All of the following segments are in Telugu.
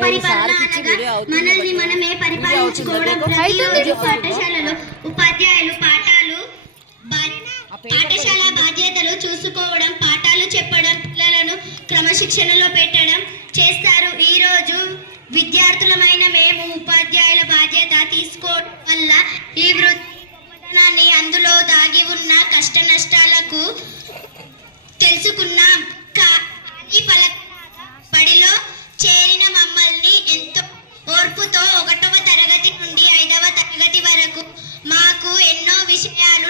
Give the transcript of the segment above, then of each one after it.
సుపరిపాలన అనగా మనల్ని మనమే పరిపాలించుకోవడం. ప్రతిరోజు పాఠశాలలో ఉపాధ్యాయులు పాఠశాల బాధ్యతలు చూసుకోవడం, పాఠాలు చెప్పడం, పిల్లలను క్రమశిక్షణలో పెట్టడం చేస్తారు. ఈ రోజు విద్యార్థులమైన మేము ఉపాధ్యాయుల బాధ్యత తీసుకోవడం వల్ల ఈ వృత్తి అందులో దాగి ఉన్న కష్ట నష్టాలకు తెలుసుకున్నాం. బడిలో చేరిన మమ్మల్ని ఎంతో ఓర్పుతో 1వ తరగతి నుండి 5వ తరగతి వరకు మాకు ఎన్నో విషయాలు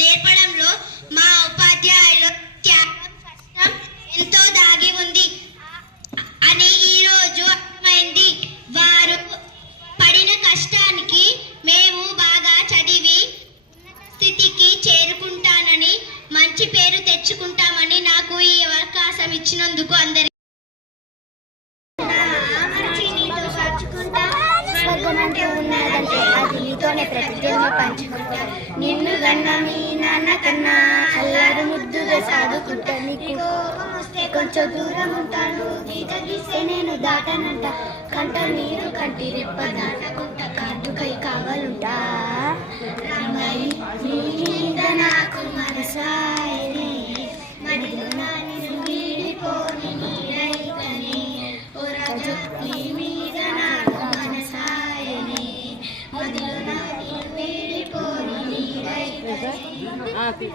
నేర్పడంలో మా ఉపాధ్యాయులు త్యాగం, కష్టం ఎంతో దాగి ఉంది అని ఈరోజు అర్థమైంది. వారు పడిన కష్టానికి మేము బాగా చదివి ఉన్నత స్థితికి చేరుకుంటానని, మంచి పేరు తెచ్చుకుంటామని నాకు ఈ అవకాశం ఇచ్చినందుకు అందరి ఉన్నదంటే అది నీతోనే ప్రతిజ్ఞ పంచుకుంటా. నిన్ను కన్నా మీ నాన్న కన్నా అల్లారు ముద్దుగా సాదుకుంటా. నీకు కొంచెం దూరం ఉంటాను, గీత గీస్తే నేను దాటనంట. కంట నీరు కంటి రెప్ప దాటకుంటా, కాటుకై కావాలంటా. రామయ్య నీ మీద నాకు మనసాయనే, మడిలో నా నిన్ను వీడిపోని నీడైతనే. ఓ రాజా నీ మీద నాకు మనసాయనే, మడిలో నా నిన్ను వీడిపోని నీడైతనే.